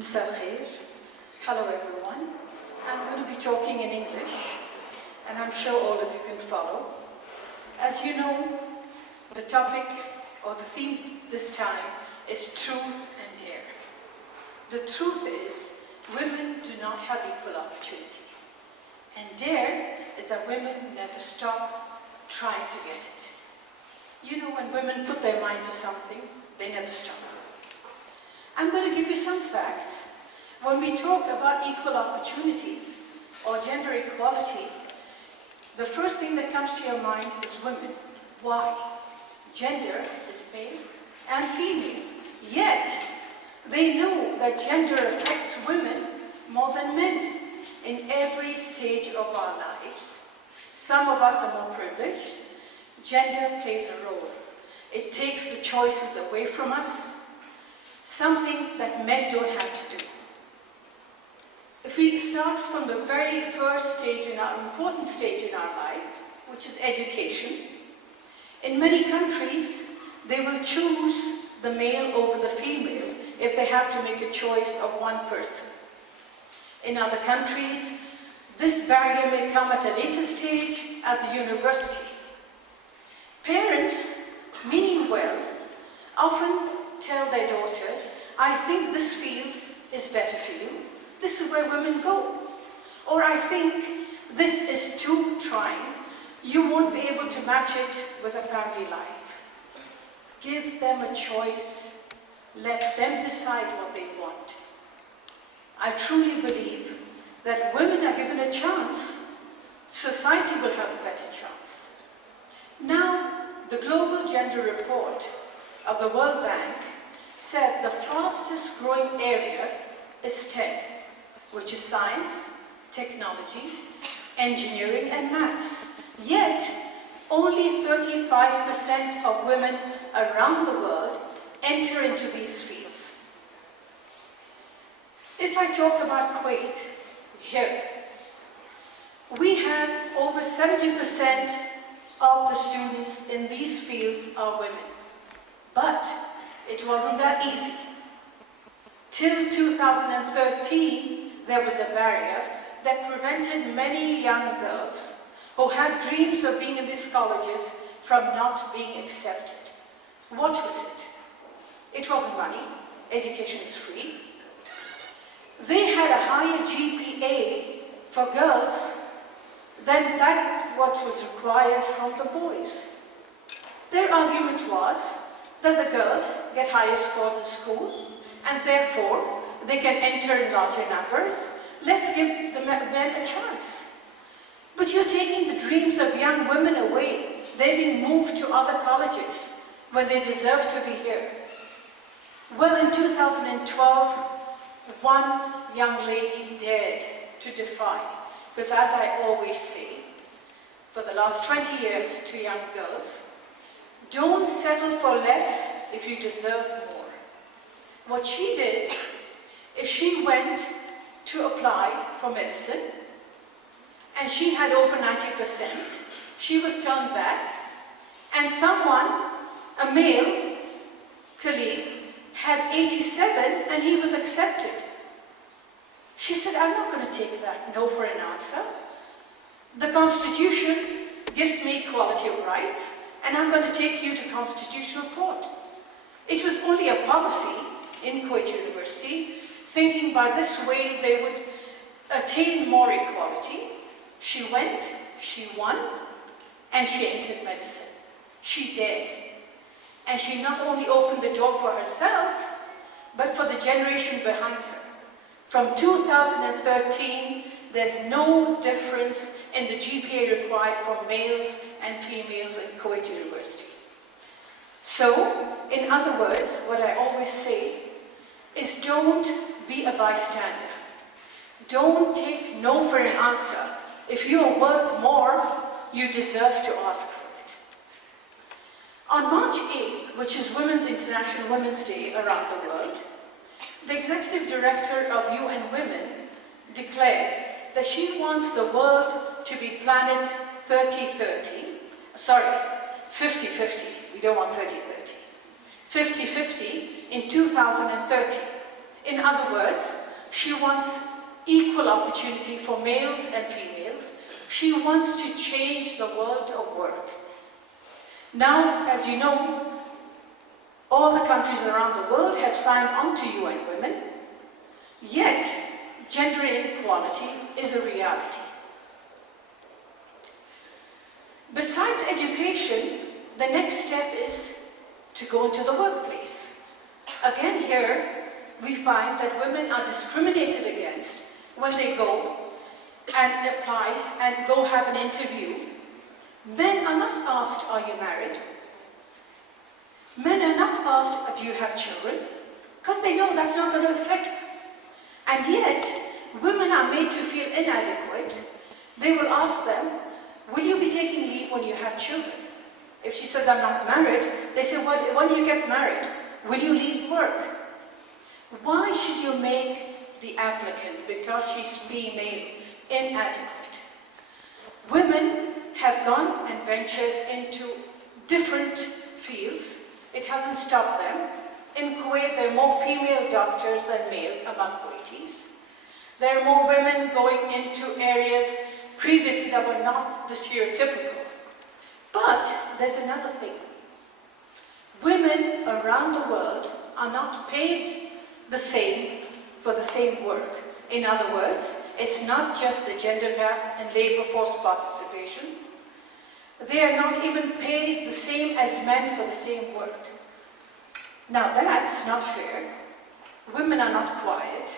Msa khair. Hello everyone. I'm going to be talking in English, and I'm sure all of you can follow. As you know, the topic or the theme this time is truth and dare. The truth is, women do not have equal opportunity. And dare is that women never stop trying to get it. You know, when women put their mind to something, they never stop. I'm going to give you some facts. When we talk about equal opportunity or gender equality, the first thing that comes to your mind is women. Why? Gender is male and female. Yet, they know that gender affects women more than men in every stage of our lives. Some of us are more privileged. Gender plays a role. It takes the choices away from us, something that men don't have to do. If we start from the very first stage important stage in our life, which is education, in many countries, they will choose the male over the female if they have to make a choice of one person. In other countries, this barrier may come at a later stage at the university. Parents, meaning well, often tell their daughters, I think this field is better for you. This is where women go. Or I think this is too trying. You won't be able to match it with a family life. Give them a choice. Let them decide what they want. I truly believe that women are given a chance, society will have a better chance. Now, the Global Gender Report of the World Bank said the fastest growing area is STEM, which is science, technology, engineering, and maths. Yet, only 35% of women around the world enter into these fields. If I talk about Kuwait, here, we have over 70% of the students in these fields are women. But it wasn't that easy. Till 2013, there was a barrier that prevented many young girls who had dreams of being in these colleges from not being accepted. What was it? It wasn't money. Education is free. They had a higher GPA for girls than what was required from the boys. Their argument was that the girls get higher scores in school and therefore they can enter in larger numbers. Let's give the men a chance. But you're taking the dreams of young women away. They're being moved to other colleges when they deserve to be here. Well, in 2012, one young lady dared to defy, because as I always say, for the last 20 years to young girls, don't settle for less if you deserve more. What she did is she went to apply for medicine, and she had over 90%. She was turned back, and someone, a male colleague, had 87 and he was accepted. She said, I'm not going to take that no for an answer. The Constitution gives me equality of rights, and I'm going to take you to Constitutional Court. It was only a policy in Kuwait University, thinking by this way they would attain more equality. She went, she won, and she entered medicine. She dared. And she not only opened the door for herself, but for the generation behind her. From 2013, there's no difference in the GPA required for males and females in Kuwait University. So, in other words, what I always say is don't be a bystander. Don't take no for an answer. If you're worth more, you deserve to ask for it. On March 8th, which is International Women's Day around the world, the Executive Director of UN Women declared that she wants the world to be planet 50-50. We don't want 30-30. 50-50 in 2030. In other words, she wants equal opportunity for males and females. She wants to change the world of work. Now, as you know, all the countries around the world have signed on to UN Women, yet gender inequality is a reality. Besides education, the next step is to go into the workplace. Again, here we find that women are discriminated against when they go and apply and go have an interview. Men are not asked, are you married? Men are not asked, do you have children? Because they know that's not going to affect them. And yet, women are made to feel inadequate. They will ask them, will you be taking leave when you have children? If she says, I'm not married, they say, well, when you get married, will you leave work? Why should you make the applicant, because she's female, inadequate? Women have gone and ventured into different fields. It hasn't stopped them. In Kuwait, there are more female doctors than male among Kuwaitis. There are more women going into areas previously that were not the stereotypical. But there's another thing. Women around the world are not paid the same for the same work. In other words, it's not just the gender gap and labor force participation. They are not even paid the same as men for the same work. Now that's not fair. Women are not quiet.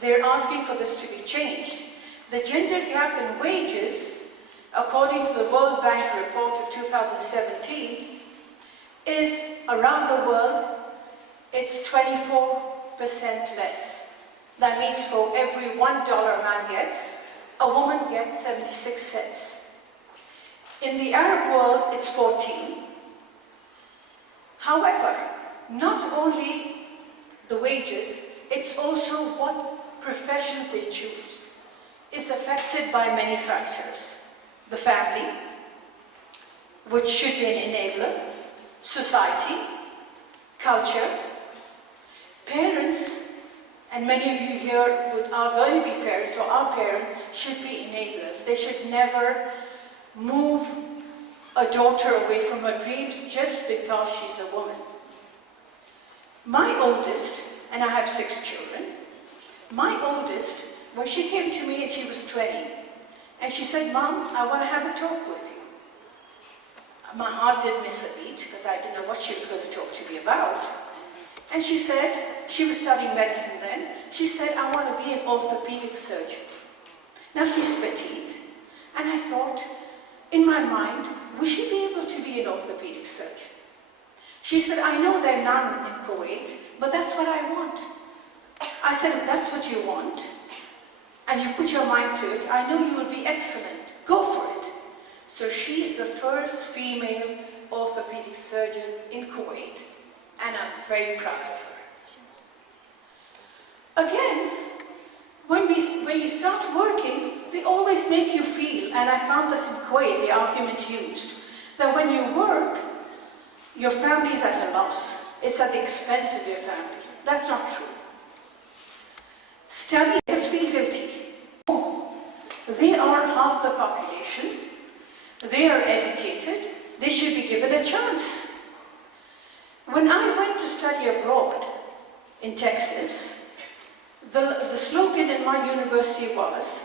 They're asking for this to be changed. The gender gap in wages, according to the World Bank report of 2017, is around the world, it's 24% less. That means for every $1 a man gets, a woman gets 76 cents. In the Arab world, it's 14. However, not only the wages, it's also what professions they choose. It's affected by many factors. The family, which should be an enabler, society, culture, parents, and many of you here are going to be parents or are parents, should be enablers. They should never move a daughter away from her dreams just because she's a woman. My oldest, and I have 6 children, my oldest, when she came to me and she was 20, and she said, Mom, I want to have a talk with you. My heart did miss a beat because I didn't know what she was going to talk to me about. And she said, she was studying medicine then, she said, I want to be an orthopedic surgeon. Now she's petite, and I thought, in my mind, will she be able to be an orthopedic surgeon? She said, I know there are none in Kuwait, but that's what I want. I said, if that's what you want, and you put your mind to it, I know you will be excellent. Go for it. So she is the first female orthopedic surgeon in Kuwait, and I'm very proud of her. Again, when you start working, they always make you feel, and I found this in Kuwait, the argument used, that when you work, your family is at a loss. It's at the expense of your family. That's not true. Studies make us feel guilty. They are half the population. They are educated. They should be given a chance. When I went to study abroad in Texas, the slogan in my university was,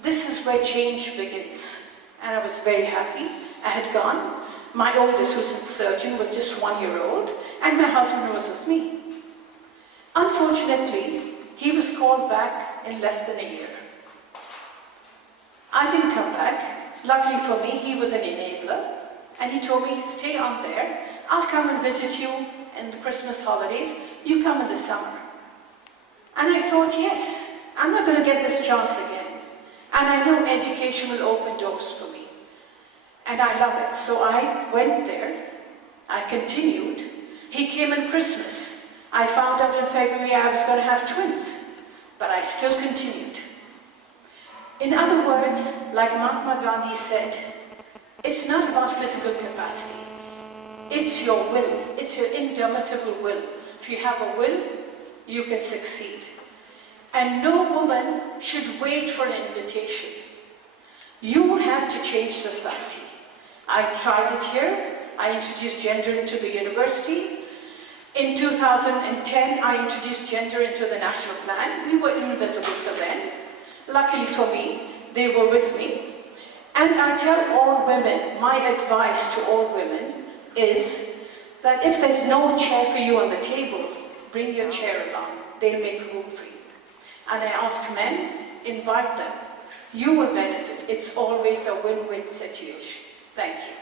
this is where change begins. And I was very happy. I had gone. My oldest, who's a surgeon, was just 1-year-old, and my husband was with me. Unfortunately, he was called back in less than a year. I didn't come back. Luckily for me, he was an enabler, and he told me, stay on there. I'll come and visit you in the Christmas holidays. You come in the summer. And I thought, yes, I'm not going to get this chance again. And I know education will open doors for me. And I love it. So I went there. I continued. He came in Christmas. I found out in February I was going to have twins. But I still continued. In other words, like Mahatma Gandhi said, it's not about physical capacity. It's your will. It's your indomitable will. If you have a will, you can succeed. And no woman should wait for an invitation. You have to change society. I tried it here. I introduced gender into the university. In 2010, I introduced gender into the national plan. We were invisible till then. Luckily for me, they were with me. And I tell all women, my advice to all women is that if there's no chair for you on the table, bring your chair along. They'll make room for you. And I ask men, invite them. You will benefit. It's always a win-win situation. Thank you.